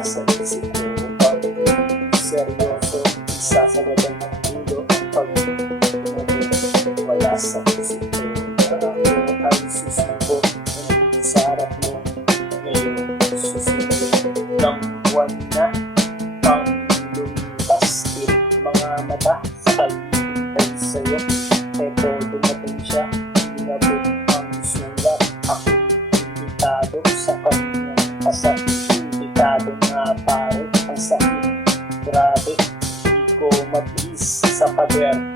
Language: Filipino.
sa isip ko upang seryoso, isasagadan ng ulo ang pag-ibig. Wala sa isip ko na ako ay susuko sa harap mo ngayon. Susuko ng buwan na ang lumipas, mga mata sa kalipay sa'yo. Eto dumating siya, inabot ang sulat. Ako imbitado sa kanya kasal. Imbitado nga pare ang sakit. Grabe, di ko matiis sa pader.